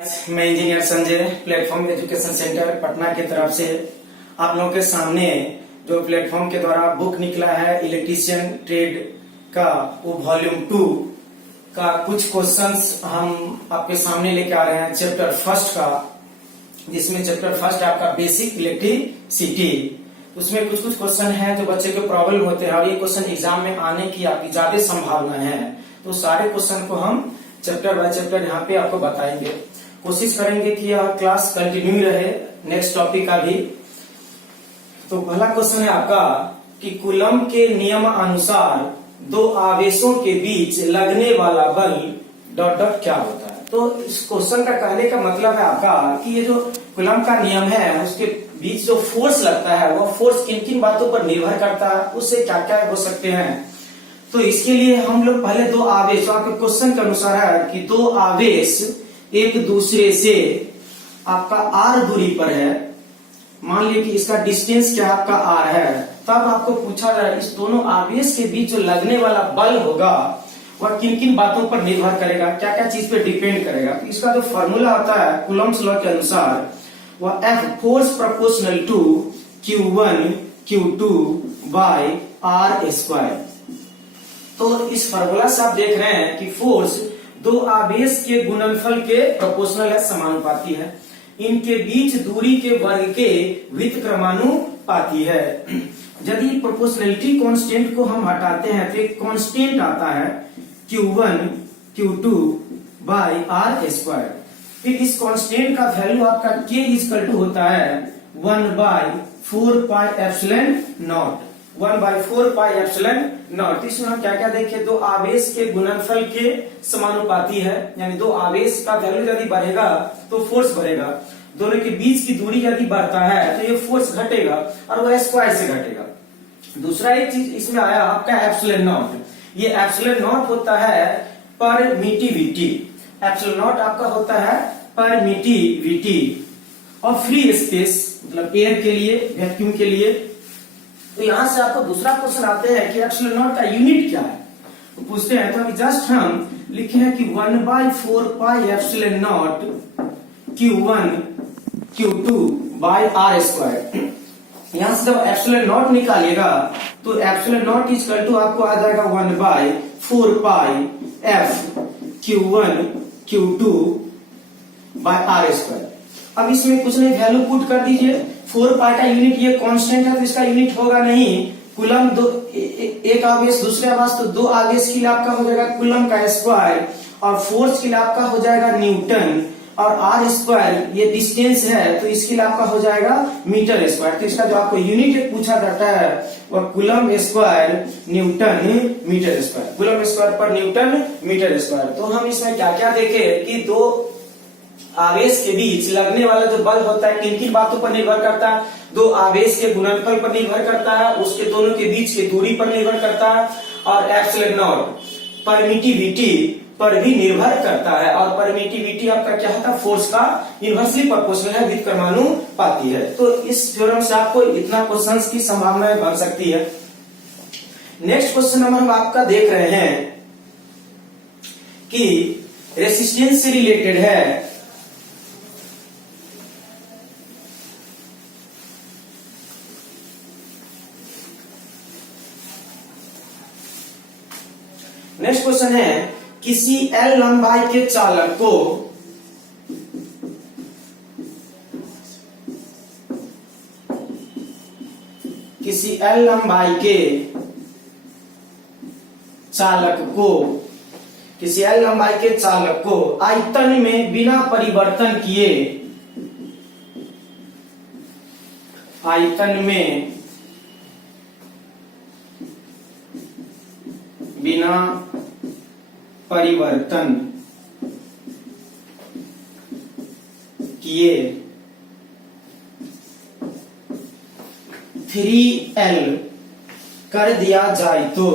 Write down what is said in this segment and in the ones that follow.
मैं engineer Sanjay platform education centre Patna की तरफ से आप लोगों के सामने जो प्लेटफॉर्म के द्वारा बुक निकला है इलेक्ट्रीशियन ट्रेड का वो वॉल्यूम 2 का कुछ क्वेश्चंस हम आपके सामने लेके आ रहे हैं चैप्टर फर्स्ट का, जिसमें चैप्टर फर्स्ट आपका बेसिक इलेक्ट्रिसिटी। उसमें कुछ क्वेश्चन है जो बच्चे को प्रॉब्लम होते हैं और ये क्वेश्चन एग्जाम में आने की आपकी ज्यादा संभावना है। तो सारे क्वेश्चन को हम चैप्टर बाय चैप्टर यहाँ पे आपको बताएंगे। कोशिश करेंगे कि यह क्लास कंटिन्यू रहे नेक्स्ट टॉपिक का भी। तो पहला क्वेश्चन है आपका कि कूलम्ब के नियम अनुसार दो आवेशों के बीच लगने वाला बल डॉट डॉट क्या होता है। तो इस क्वेश्चन का कहने का मतलब है आपका कि ये जो कूलम्ब का नियम है उसके बीच जो फोर्स लगता है वह फोर्स किन किन बातों पर निर्भर करता है, उससे क्या क्या हो सकते हैं। तो इसके लिए हम लोग पहले दो आवेश, आपके क्वेश्चन के अनुसार है कि दो आवेश एक दूसरे से आपका आर दूरी पर है, मान लीजिए कि इसका डिस्टेंस क्या आपका आर है, तब आपको पूछा जाए इस दोनों आवेश के बीच जो लगने वाला बल होगा वह किन किन बातों पर निर्भर करेगा, क्या क्या चीज पे डिपेंड करेगा। तो इसका जो फॉर्मूला होता है कूलम्ब्स लॉ के अनुसार वह F force proportional to Q1 Q2 by R square. तो इस फॉर्मूला से आप देख रहे हैं कि फोर्स दो आवेश के गुणनफल के प्रोपोर्शनल है, समानुपाती है। इनके बीच दूरी के वर्ग के व्युत्क्रमानुपाती है। यदि प्रोपोर्शनलिटी कांस्टेंट को हम हटाते हैं तो एक कांस्टेंट आता है Q1 Q2 by R square. फिर इस कांस्टेंट का वैल्यू आपका K इक्वल टू होता है 1 by 4 pi epsilon naught, 1 by 4 pi epsilon naught. इसमें हम क्या क्या देखें, दो आवेश के गुणनफल के समानुपाती है, यानी दो आवेश का वैल्यू यदि बढ़ेगा तो फोर्स बढ़ेगा, दोनों के बीच की दूरी यदि बढ़ता है तो ये फोर्स घटेगा और वह स्क्वायर से घटेगा। दूसरा एक चीज इसमें आया आपका एप्सिलॉन नॉट। ये एप्सिलॉन नॉट होता है परमिटिविटी, एप्सिलॉन नॉट आपका होता है परमिटिविटी और फ्री स्पेस मतलब एयर के लिए, वैक्यूम के लिए। तो यहां से आपको दूसरा क्वेश्चन आते हैं कि एप्सिलॉन नॉट का यूनिट क्या है, तो पूछते हैं। तो अभी जस्ट हम लिखे हैं कि 1 by 4 pi epsilon naught Q1 Q2 by R square. यहां से जब एप्सिलॉन नॉट निकालिएगा तो एप्सिलॉन नॉट इक्वल टू आपको आ जाएगा 1 by 4 pi F Q1 Q2 by R square. अब इसमें कुछ नहीं, वैल्यू पुट कर दीजिए। 4 पाई का यूनिट ये कांस्टेंट है तो इसका यूनिट होगा नहीं कूलम्ब, दो एक आवेश दूसरे आवेश, तो दो आवेश के लिए आपका हो जाएगा कूलम्ब का स्क्वायर और फोर्स के लिए आपका हो जाएगा न्यूटन और R स्क्वायर ये डिस्टेंस है तो इसके लिए आपका हो जाएगा मीटर स्क्वायर। तो इसका जो आपको यूनिट पूछा जाता है वह coulomb square newton metre square, coulomb square पर न्यूटन मीटर स्क्वायर। तो हम इसमें क्या क्या देखे कि दो आवेश के बीच लगने वाला जो बल होता है किन किन बातों पर निर्भर करता है, दो आवेश के गुणनफल पर निर्भर करता है, उसके दोनों के बीच की दूरी पर निर्भर करता है और एप्सिलॉन नॉट परमिटिविटी पर भी निर्भर करता है। और परमिटिविटी आपका क्या होता है, फोर्स का इनवर्सली प्रोपोर्शनल है, व्युत्क्रमानुपाती है। तो इस थ्योरम से आपको इतना क्वेश्चंस की संभावना बन सकती है। नेक्स्ट क्वेश्चन नंबर हम आपका देख रहे हैं कि रेसिस्टेंस से रिलेटेड है। नेक्स्ट क्वेश्चन है किसी L लंबाई के चालक को चालक को आयतन में बिना परिवर्तन किए, आयतन में बिना परिवर्तन किए 3L कर दिया जाए तो,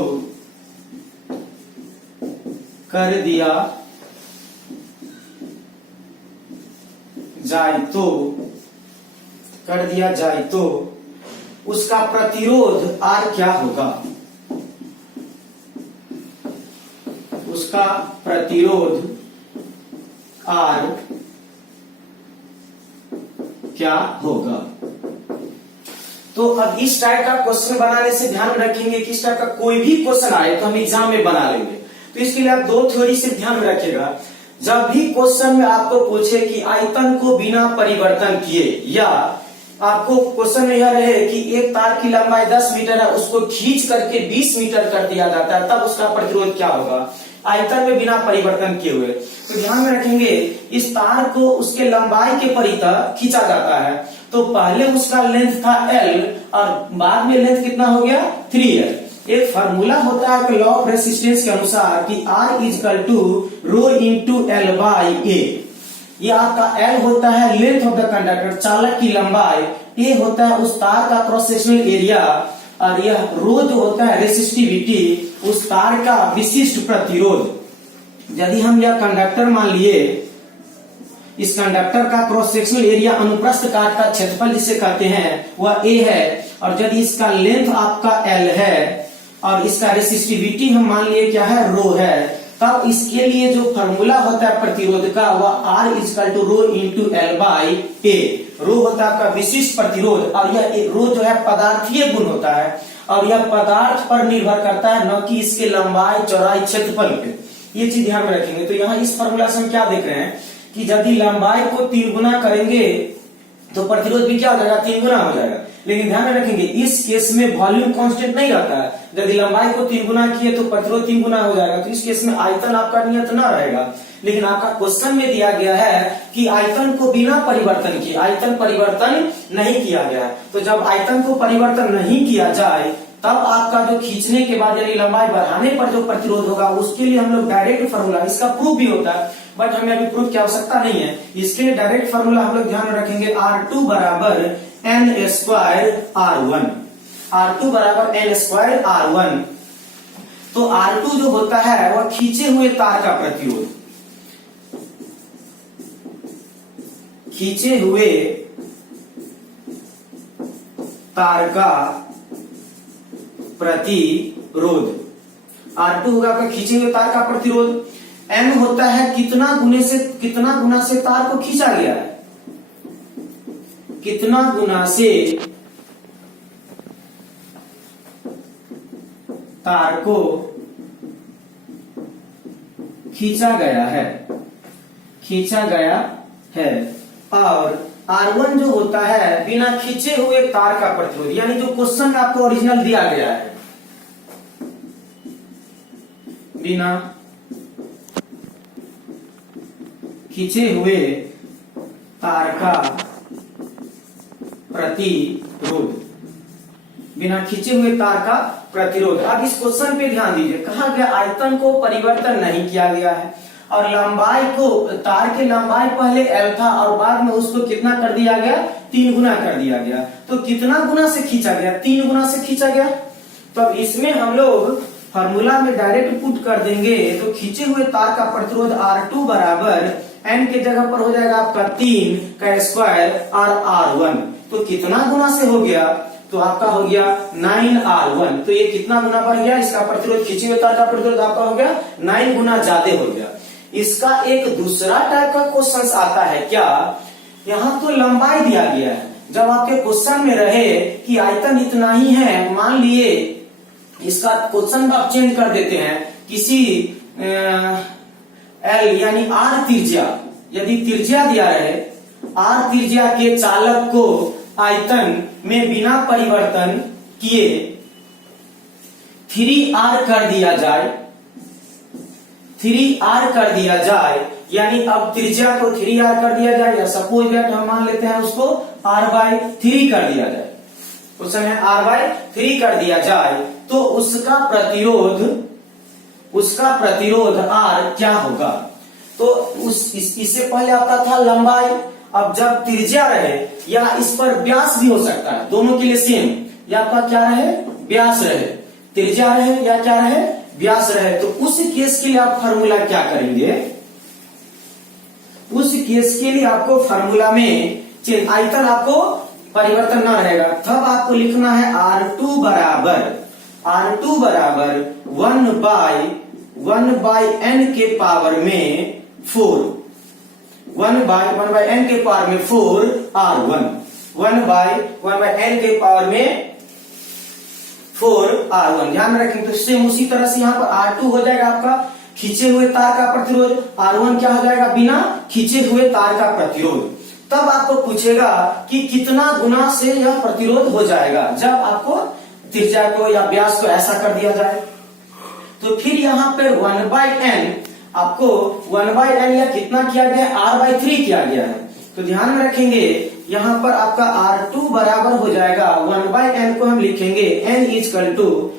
कर दिया जाए तो उसका प्रतिरोध R क्या होगा। उसका प्रतिरोध R क्या होगा। तो अब इस टाइप का क्वेश्चन बनाने से ध्यान में रखेंगे कि इस टाइप का कोई भी क्वेश्चन आए तो हम एग्जाम में बना लेंगे। तो इसके लिए आप दो थ्योरी से ध्यान में रखिएगा। जब भी क्वेश्चन में आपको पूछे कि आयतन को बिना परिवर्तन किए, या आपको क्वेश्चन में यह रहे कि एक तार की लंबाई 10 मीटर है, उसको खींच करके 20 मीटर कर दिया जाता है, तब उसका प्रतिरोध क्या होगा आयतन में बिना परिवर्तन किए हुए। तो ध्यान में रखेंगे इस तार को उसके लंबाई के परितः खींचा जाता है। तो पहले उसका लेंथ था L और बाद में लेंथ कितना हो गया 3L। एक फार्मूला होता है लॉ ऑफ रेसिस्टेंस के अनुसार कि R is equal to rho into l by a. ये आपका L होता है लेंथ ऑफ द कंडक्टर, चालक की लंबाई, A होता है उस तार का क्रॉस सेक्शनल एरिया, और यह रो जो होता है रेसिस्टिविटी, उस तार का विशिष्ट प्रतिरोध। यदि हम यह कंडक्टर मान लिए, इस कंडक्टर का क्रॉस सेक्शनल एरिया अनुप्रस्थ काट का क्षेत्रफल जिसे कहते हैं वह A है, और यदि इसका लेंथ आपका L है और इसका रेसिस्टिविटी हम मान लिए क्या है रो है, तब इसके लिए जो फॉर्मूला होता है प्रतिरोध का वह R is equal to rho into l by a. Rho होता है आपका विशिष्ट प्रतिरोध, और यह रो जो है पदार्थीय गुण होता है, और यह पदार्थ पर निर्भर करता है न कि इसके लंबाई चौड़ाई क्षेत्रफल पे। ये चीज ध्यान में रखेंगे। तो यहाँ इस फॉर्मूला से हम क्या देख रहे हैं कि यदि लंबाई को 3 गुना करेंगे तो प्रतिरोध भी क्या हो जाएगा 3 गुना हो जाएगा। लेकिन ध्यान में रखेंगे इस केस में वॉल्यूम कांस्टेंट नहीं रहता है। यदि लंबाई को 3 गुना किए तो प्रतिरोध 3 गुना हो जाएगा। तो इस केस में आयतन आपका नियत न रहेगा। लेकिन आपका क्वेश्चन में दिया गया है कि आयतन को बिना परिवर्तन किए, आयतन परिवर्तन नहीं किया गया है। तो जब आयतन को परिवर्तन नहीं किया जाए तब आपका जो खींचने के बाद यानी लंबाई बढ़ाने पर जो प्रतिरोध होगा उसके लिए हम लोग डायरेक्ट फॉर्मूला, इसका प्रूफ भी होता है बट हमें अभी प्रूफ की आवश्यकता नहीं है। इसके लिए डायरेक्ट फॉर्मूला हम लोग ध्यान में रखेंगे R2 बराबर n स्क्वायर R1। R2 बराबर n स्क्वायर R1। तो R2 जो होता है वह खींचे हुए तार का प्रतिरोध, खींचे हुए तार का प्रतिरोध। R2 होगा आपका खींचे हुए तार का प्रतिरोध। M होता है कितना गुना से तार को खींचा गया है, कितना गुना से तार को खींचा गया है, खींचा गया है। और R1 जो होता है बिना खींचे हुए तार का प्रतिरोध, यानी जो क्वेश्चन में आपको ओरिजिनल दिया गया है, बिना खींचे हुए तार का प्रतिरोध, बिना खींचे हुए तार का प्रतिरोध। अब इस क्वेश्चन पे ध्यान दीजिए, कहा गया आयतन को परिवर्तन नहीं किया गया है और लंबाई को, तार की लंबाई पहले L था और बाद में उसको कितना कर दिया गया 3 गुना कर दिया गया। तो कितना गुना से खींचा गया 3 गुना से खींचा गया। तो अब इसमें हम लोग फॉर्मूला में डायरेक्ट पुट कर देंगे तो खींचे हुए तार का प्रतिरोध R2 बराबर n के जगह पर हो जाएगा आपका 3 का स्क्वायर और R1। तो कितना गुना से हो गया तो आपका हो गया 9R1। तो ये कितना गुना बढ़ गया, इसका प्रतिरोध खींचे हुए तार का प्रतिरोध आपका हो गया 9 गुना ज्यादा हो गया। इसका एक दूसरा टाइप का क्वेश्चन आता है क्या, यहाँ तो लंबाई दिया गया है, जब आपके क्वेश्चन में रहे कि आयतन इतना ही है, मान लिए इसका क्वेश्चन आप चेंज कर देते हैं किसी L यानी R त्रिज्या, यदि त्रिज्या दिया रहे R त्रिज्या के चालक को आयतन में बिना परिवर्तन किए 3R कर दिया जाए, 3R कर दिया जाए, यानी अब त्रिज्या को 3R कर दिया जाए, या सपोज दैट हम मान लेते हैं उसको R/3 कर दिया जाए, उस समय R/3 कर दिया जाए, तो उसका प्रतिरोध R क्या होगा। तो इससे पहले आपका था लंबाई, अब जब त्रिज्या रहे या इस पर व्यास भी हो सकता है, दोनों के लिए सेम, या आपका क्या रहे व्यास रहे, त्रिज्या रहे या क्या रहे व्यास रहे। तो उस केस के लिए आप फार्मूला क्या करेंगे, उस केस के लिए आपको फार्मूला में आयतन आपको परिवर्तन ना रहेगा, तब आपको लिखना है R2 बराबर 1/n के पावर में 4, 1 बाई n के पावर में 4 R1, 1 बाई n के पावर में 4 R1। ध्यान में रखें। तो सेम उसी तरह से यहाँ पर R2 हो जाएगा आपका खींचे हुए तार का प्रतिरोध, R1 क्या हो जाएगा बिना खींचे हुए तार का प्रतिरोध। तब आपको पूछेगा कि कितना गुना से यह प्रतिरोध हो जाएगा, जब आपको त्रिज्या को या व्यास को ऐसा कर दिया जाए। तो फिर यहाँ पे 1 बाई n आपको 1 बाई n या कितना किया गया है, R/3 किया गया है। तो ध्यान में रखेंगे यहाँ पर आपका R2 बराबर हो जाएगा 1 बाई n को हम लिखेंगे n इजकल टू,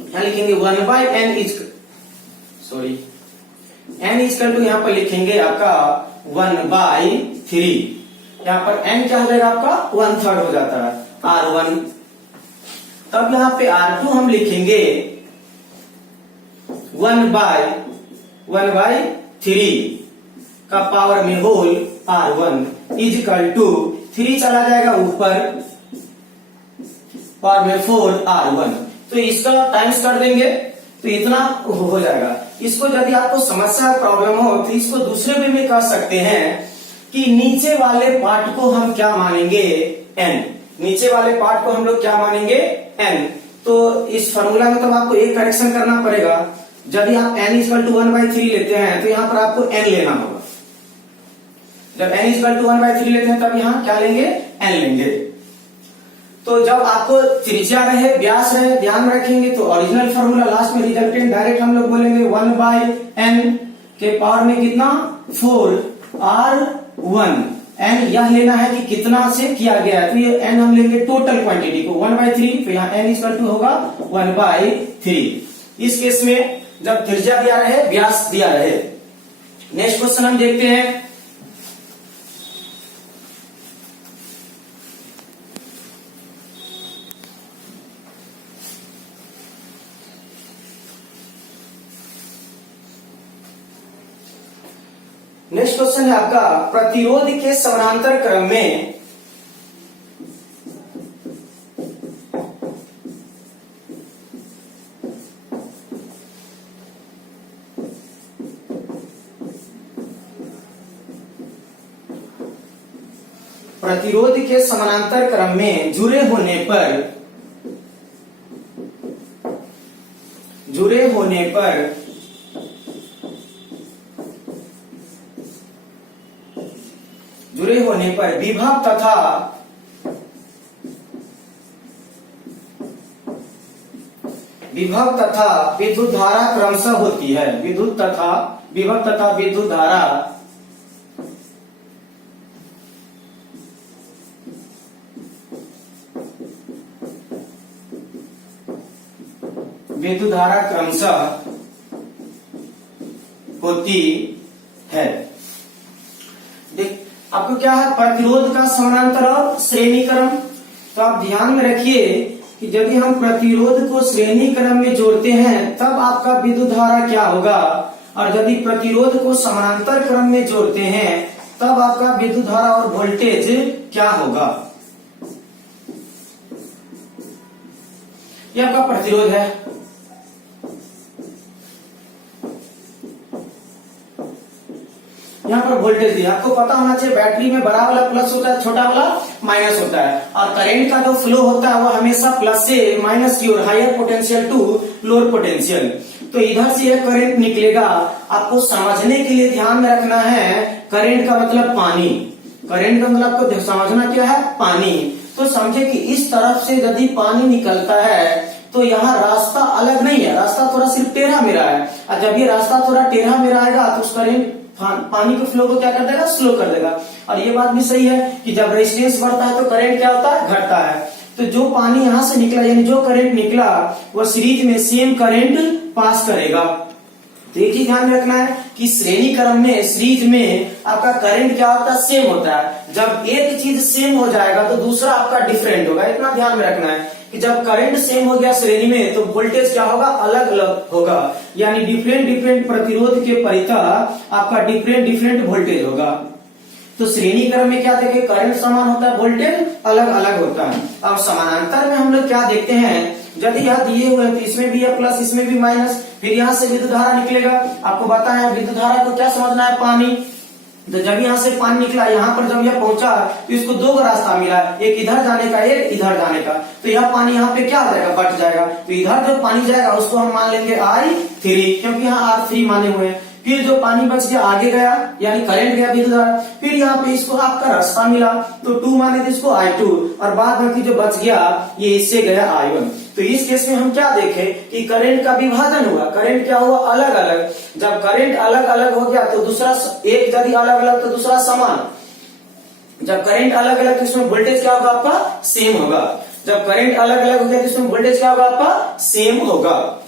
यहाँ लिखेंगे 1 बाई n इजकल टू यहाँ पर लिखेंगे आपका 1/3। यहाँ पर n क्या हो जाएगा आपका 1/3 हो जाता है R1। तब यहाँ पे R2 हम लिखेंगे 1/3 का पावर में होल R1 इजकल टू 3 चला जाएगा ऊपर, पावर में 4 R1। तो इसका टाइम्स कर देंगे तो इतना हो जाएगा। इसको यदि आपको समस्या प्रॉब्लम हो तो इसको दूसरे वे में कर सकते हैं कि नीचे वाले पार्ट को हम क्या मानेंगे n, नीचे वाले पार्ट को हम लोग क्या मानेंगे n। तो इस फॉर्मूला में तो आपको एक करेक्शन करना पड़ेगा। यदि आप n इक्वल टू 1/3 लेते हैं तो यहाँ पर आपको n लेना होगा। जब n इक्वल टू 1/3 लेते हैं तब यहाँ क्या लेंगे n लेंगे। तो जब आपको त्रिज्या रहे व्यास रहे ध्यान रखेंगे तो ओरिजिनल फॉर्मूला लास्ट में रिजल्टेंट डायरेक्ट हम लोग बोलेंगे 1/n के पावर में कितना 4 R1। n यह लेना है कि कितना से किया गया है, तो ये n हम लेंगे टोटल क्वांटिटी को 1/3, तो यहाँ n इक्वल टू होगा 1/3। इस केस में जब त्रिज्या दिया रहे व्यास दिया रहे। नेक्स्ट क्वेश्चन हम देखते हैं। नेक्स्ट क्वेश्चन है आपका प्रतिरोध के समानांतर क्रम में जुड़े होने पर विभव तथा विद्युत धारा क्रमशः होती है। विभव तथा विद्युत धारा क्रमशः होती है। आपको क्या है प्रतिरोध का समानांतर और श्रेणी क्रम। तो आप ध्यान में रखिए कि यदि हम प्रतिरोध को श्रेणी क्रम में जोड़ते हैं तब आपका विद्युत धारा क्या होगा, और यदि प्रतिरोध को समानांतर क्रम में जोड़ते हैं तब आपका विद्युत धारा और वोल्टेज क्या होगा। ये आपका प्रतिरोध है। यहाँ पर वोल्टेज दिया, आपको पता होना चाहिए बैटरी में बड़ा वाला प्लस होता है, छोटा वाला माइनस होता है, और करंट का जो फ्लो होता है वो हमेशा प्लस से माइनस की ओर, higher potential to lower potential. तो इधर से यह करंट निकलेगा। आपको समझने के लिए ध्यान में रखना है करंट का मतलब पानी, करंट का मतलब आपको समझना क्या है पानी। तो समझे कि इस तरफ से यदि पानी निकलता है तो यहाँ रास्ता अलग नहीं है, रास्ता थोड़ा सिर्फ टेढ़ा मेढ़ा है, और जब ये रास्ता थोड़ा टेढ़ा मेढ़ा आएगा तो उस करंट पानी के फ्लो को क्या कर देगा स्लो कर देगा। और ये बात भी सही है कि जब रेजिस्टेंस बढ़ता है तो करंट क्या होता है घटता है। तो जो पानी यहाँ से निकला यानी जो करंट निकला वो सीरीज में सेम करंट पास करेगा। तो एक चीज ध्यान में रखना है कि श्रेणी क्रम में सीरीज में आपका करंट क्या होता है सेम होता है। जब एक चीज सेम हो जाएगा तो दूसरा आपका डिफरेंट होगा। इतना ध्यान में रखना है कि जब करंट सेम हो गया श्रेणी में तो वोल्टेज क्या होगा अलग अलग होगा, यानी डिफरेंट प्रतिरोध के परितः आपका डिफरेंट वोल्टेज होगा। तो श्रेणी क्रम में क्या देखे करंट समान होता है वोल्टेज अलग अलग होता है। अब समानांतर में हम लोग क्या देखते हैं, यदि यह दिए हुए तो इसमें भी है प्लस इसमें भी माइनस, फिर यहाँ से विद्युत धारा निकलेगा। आपको बताया विद्युत धारा को क्या समझना है पानी, तो जब यहाँ से पानी निकला, यहाँ पर जब यह पहुंचा तो इसको दो रास्ता मिला, एक इधर जाने का, एक इधर जाने का। तो यह पानी यहाँ पे क्या हो जाएगा, बट जाएगा। तो इधर जो पानी जाएगा उसको हम मान लेंगे I3, क्योंकि यहाँ R3 माने हुए हैं। फिर जो पानी बच गया आगे गया, यानी करंट गया विद्युत, फिर यहाँ पे इसको आपका रास्ता मिला तो 2 माने थे इसको I2, और बाद बाकी जो बच गया ये इससे गया I1। तो इस केस में हम क्या देखें कि करंट का विभाजन हुआ, करंट क्या हुआ, अलग अलग। जब करंट अलग अलग हो गया तो दूसरा, एक यदि अलग अलग तो दूसरा समान। जब करंट अलग अलग तो इसमें वोल्टेज क्या होगा आपका, सेम होगा। जब करंट अलग अलग हो गया तो इसमें वोल्टेज क्या होगा आपका, सेम होगा।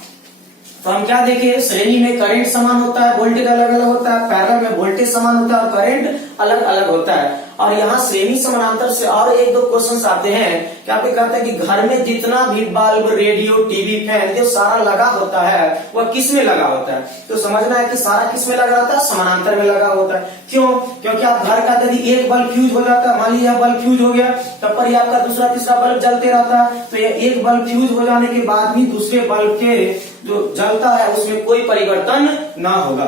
तो हम क्या देखें, श्रेणी में करंट समान होता है, वोल्टेज अलग अलग होता है, पैरेलल में वोल्टेज समान होता है और करंट अलग अलग होता है। और यहाँ श्रेणी समानांतर से और एक दो क्वेश्चंस आते हैं, क्या पे कहते हैं कि घर में जितना भी बल्ब, रेडियो, टीवी, फैन जो सारा लगा होता है वह किस में लगा होता है। तो समझना है कि सारा किस में लगा होता है, समानांतर में लगा होता है। क्यों, क्योंकि आप घर का यदि एक बल्ब फ्यूज हो जाता है, मान लीजिए बल्ब फ्यूज हो गया, तब पर आपका दूसरा तीसरा बल्ब जलते रहता है। तो ये एक बल्ब फ्यूज हो जाने के बाद भी दूसरे बल्ब के जो जलता है उसमें कोई परिवर्तन ना होगा।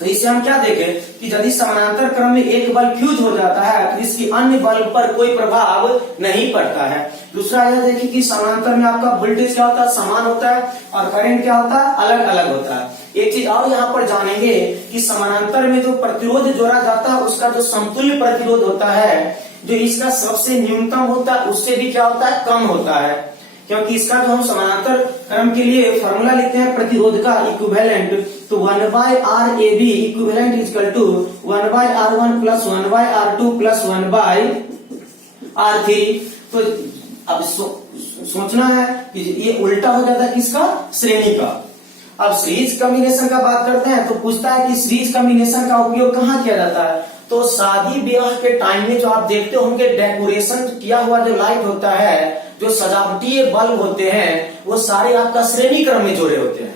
तो इससे हम क्या देखें कि यदि समानांतर क्रम में एक बल्ब फ्यूज हो जाता है तो इसकी अन्य बल्ब पर कोई प्रभाव नहीं पड़ता है। दूसरा यह देखिए कि समानांतर में आपका वोल्टेज क्या होता है, समान होता है, और करंट क्या होता है, अलग अलग होता है। एक चीज और यहाँ पर जानेंगे कि समानांतर में जो प्रतिरोध जोड़ा जाता है उसका जो समतुल्य प्रतिरोध होता है, जो इसका सबसे न्यूनतम होता है उससे भी क्या होता है, कम होता है। क्योंकि इसका जो हम समानांतर क्रम के लिए फॉर्मूला लिखते हैं प्रतिरोध का इक्विवेलेंट, तो 1/RAB equivalent equal to 1/R1 plus 1/R2 plus 1/R3। तो अब सोचना है कि ये उल्टा हो जाता है किसका, श्रेणी का। अब सीरीज कॉम्बिनेशन का बात करते हैं तो पूछता है कि सीरीज कॉम्बिनेशन का उपयोग कहाँ किया जाता है। तो शादी ब्याह के टाइम में जो आप देखते होंगे डेकोरेशन किया हुआ जो लाइट होता है, जो सजावटी बल्ब होते हैं, वो सारे आपका श्रेणी क्रम में जोड़े होते हैं।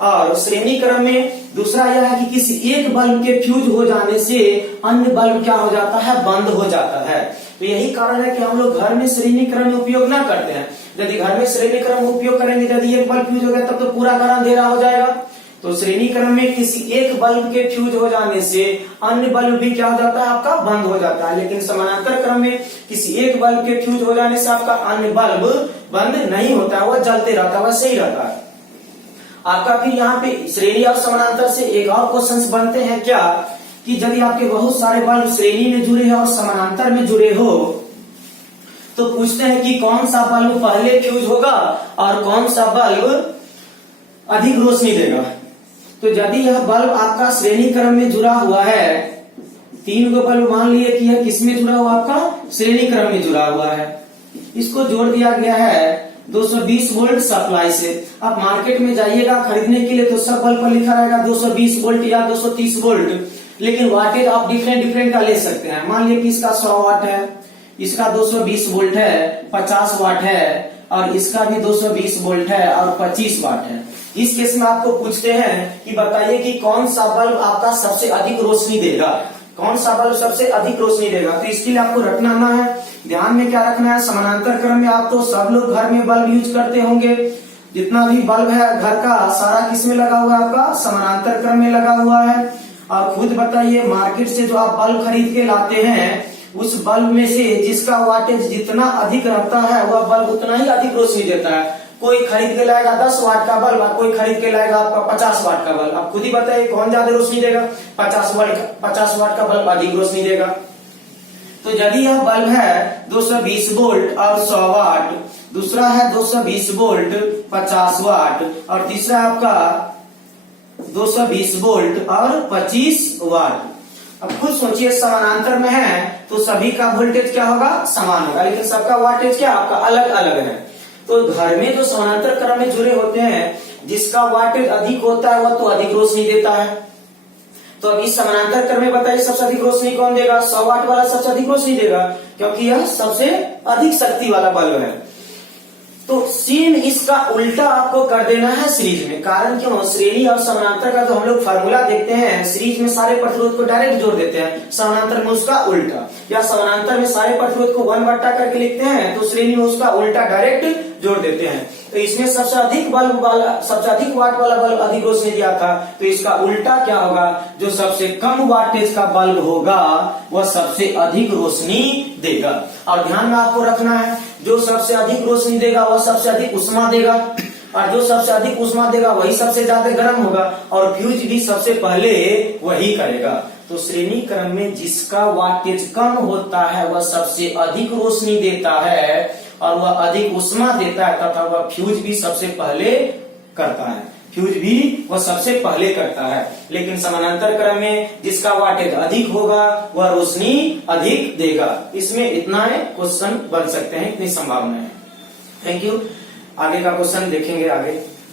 और श्रेणी क्रम में दूसरा यह है कि किसी एक बल्ब के फ्यूज हो जाने से अन्य बल्ब क्या हो जाता है, बंद हो जाता है। तो यही कारण है कि हम लोग घर में श्रेणी क्रम में उपयोग ना करते हैं। यदि घर में श्रेणी क्रम उपयोग करेंगे, यदि एक बल्ब फ्यूज हो गया तब तो पूरा घर अंधेरा हो जाएगा। तो श्रेणी क्रम में किसी एक बल्ब के फ्यूज हो जाने से अन्य बल्ब भी क्या हो जाता है, आपका बंद हो जाता है। लेकिन समानांतर क्रम में किसी एक बल्ब के फ्यूज हो जाने से आपका अन्य बल्ब बंद नहीं होता है, वह जलते रहता है, वह सही रहता है। आपका फिर यहाँ पे श्रेणी और समानांतर से एक और क्वेश्चन बनते हैं क्या, कि यदि आपके बहुत सारे बल्ब श्रेणी में जुड़े हैं और समानांतर में जुड़े हो तो पूछते हैं कि कौन सा बल्ब पहले फ्यूज होगा और कौन सा बल्ब अधिक रोशनी देगा। तो यदि यह बल्ब आपका श्रेणी क्रम में जुड़ा हुआ है, 3 गो बल्ब मान लिए कि यह किसमें जुड़ा हुआ, आपका श्रेणी क्रम में जुड़ा हुआ है, इसको जोड़ दिया गया है 220 वोल्ट सप्लाई से। आप मार्केट में जाइएगा खरीदने के लिए तो सब बल्ब पर लिखा रहेगा 220 वोल्ट या 230 वोल्ट, लेकिन वाटेज आप डिफरेंट का ले सकते हैं। मान लीजिए कि इसका 100 वाट है, इसका 220 वोल्ट है, 50 वाट है, और इसका भी 220 वोल्ट है और 25 वाट है। इस केस में आपको पूछते हैं कि बताइए कि कौन सा बल्ब आपका सबसे अधिक रोशनी देगा, कौन सा बल्ब सबसे अधिक रोशनी देगा। तो इसके लिए आपको रखना है, ध्यान में क्या रखना है, समानांतर क्रम में आप तो सब लोग घर में बल्ब यूज करते होंगे, जितना भी बल्ब है घर का सारा किस में लगा हुआ है, आपका समानांतर क्रम में लगा हुआ है। और खुद बताइए मार्केट से जो आप बल्ब खरीद के लाते हैं उस बल्ब में से जिसका वाटेज जितना अधिक रहता है वह बल्ब उतना ही अधिक रोशनी देता है। कोई खरीद के लाएगा 10 वाट का बल्ब, कोई खरीद के लाएगा आपका 50 वाट का बल्ब। आप खुद ही बताइए कौन ज्यादा रोशनी देगा, 50 वाट का बल्ब अधिक रोशनी देगा। तो यदि यह बल्ब है 220 वोल्ट और 100 वाट, दूसरा है 220 वोल्ट 50 वाट, और तीसरा आपका 220 वोल्ट और 25 वाट। अब खुद सोचिए समानांतर में है तो सभी का वोल्टेज क्या होगा, समान होगा, लेकिन सबका वाटेज क्या आपका अलग अलग है। तो घर में जो समानांतर क्रम में जुड़े होते हैं जिसका वाटेज अधिक होता है वह तो अधिक रोशनी देता है। तो अब इस समानांतर क्रम में बताइए सबसे अधिक रोशनी कौन देगा, 100 वाट वाला सबसे अधिक रोशनी देगा, क्योंकि यह सबसे अधिक शक्ति वाला बल्ब है। तो सेम इसका उल्टा आपको कर देना है सीरीज में। कारण क्यों, श्रेणी और समानांतर का जो हम लोग फार्मूला देखते हैं, सीरीज में सारे प्रतिरोध को डायरेक्ट जोड़ देते हैं, समानांतर में उसका उल्टा, या समानांतर में सारे प्रतिरोध को 1 बट्टा करके लिखते हैं तो श्रेणी में उसका उल्टा डायरेक्ट जोड़ देते हैं। तो इसमें सबसे अधिक वाट वाला बल्ब अधिक रोशनी दिया था, तो इसका उल्टा क्या होगा, जो सबसे कम वाटेज का बल्ब होगा वह सबसे अधिक रोशनी देगा। और ध्यान में आपको रखना है, जो सबसे अधिक रोशनी देगा वह सबसे अधिक ऊष्मा देगा, और जो सबसे अधिक ऊष्मा देगा वही सबसे ज्यादा गर्म होगा, और फ्यूज भी सबसे पहले वही करेगा। तो श्रेणी क्रम में जिसका वाटेज कम होता है वह सबसे अधिक रोशनी देता है और वह अधिक ऊष्मा देता है, तथा वह फ्यूज भी सबसे पहले करता है, फ्यूज भी वह सबसे पहले करता है। लेकिन समानांतर क्रम में जिसका वाटेज अधिक होगा वह रोशनी अधिक देगा। इसमें इतना क्वेश्चन बन सकते हैं, इतनी संभावना है। Thank you. आगे का क्वेश्चन देखेंगे आगे।